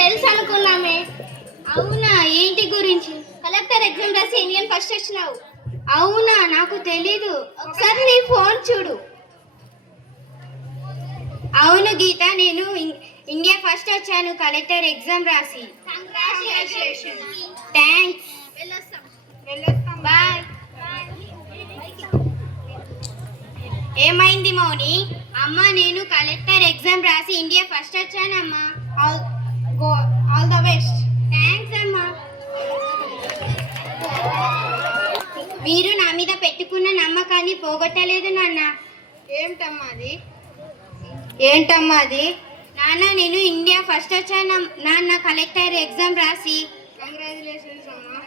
తెలుసు అనుకున్నామే. అవునా, ఏంటి గురించి? కలెక్టర్ ఎగ్జామ్ రాసి ఇండియన్ ఫస్ట్ వచ్చినావు. అవునా, నాకు తెలీదు. ఒకసారి నీ ఫోన్ చూడు. అవును గీత, నేను ఇండియా ఫస్ట్ వచ్చాను కలెక్టర్ ఎగ్జామ్ రాసి. థ్యాంక్స్. బాయ్. ఏమైంది మౌని? అమ్మా, నేను కలెక్టర్ ఎగ్జామ్ రాసి ఇండియా ఫస్ట్ వచ్చానమ్మా. All the best. థ్యాంక్స్ అమ్మా. మీరు నా మీద పెట్టుకున్న నమ్మకాన్ని పోగొట్టలేదు నాన్న. ఏంటమ్మా అది? నాన్న, నేను ఇండియా ఫస్ట్ వచ్చాను నాన్న కలెక్టర్ ఎగ్జామ్ రాసి. కంగ్రాచులేషన్స్ అమ్మా.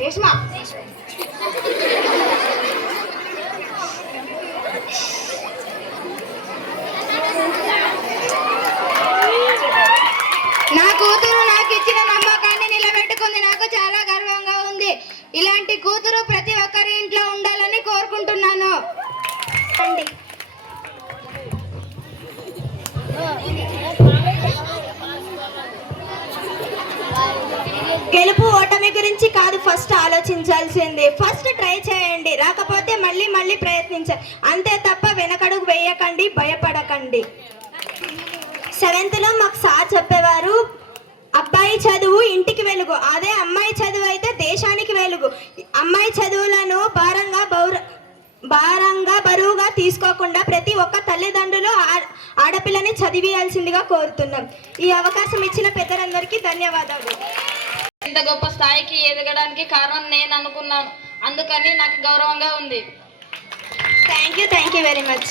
రేష్మా, నా కూతురు నాకు ఇచ్చిన నమ్మకాన్ని నిలబెట్టుకుంది. నాకు చాలా గర్వంగా ఉంది. ఇలాంటి కూతురు ప్రతి ఒక్కరి ఇంట్లో ఉండాలని కోరుకుంటున్నాను. గెలుపు ఓటమి గురించి కాదు ఫస్ట్ ఆలోచించాల్సింది. ఫస్ట్ ట్రై చేయండి, రాకపోతే మళ్ళీ మళ్ళీ ప్రయత్నించండి. అంతే తప్ప వెనకడుగు వేయకండి, భయపడకండి. 7th మాకు సార్ చెప్పేవారు, అబ్బాయి చదువు ఇంటికి వెలుగు, అదే అమ్మాయి చదువు అయితే దేశానికి వెలుగు. అమ్మాయి చదువులను బరువుగా తీసుకోకుండా ప్రతి ఒక్క తల్లిదండ్రులు ఆడపిల్లని చదివియాల్సిందిగా కోరుతున్నాం. ఈ అవకాశం ఇచ్చిన పెద్దలందరికీ ధన్యవాదాలు. ఇంత గొప్ప స్థాయికి ఎదగడానికి కారణం నేను అనుకున్నాను, అందుకని నాకు గౌరవంగా ఉంది. Thank you very much.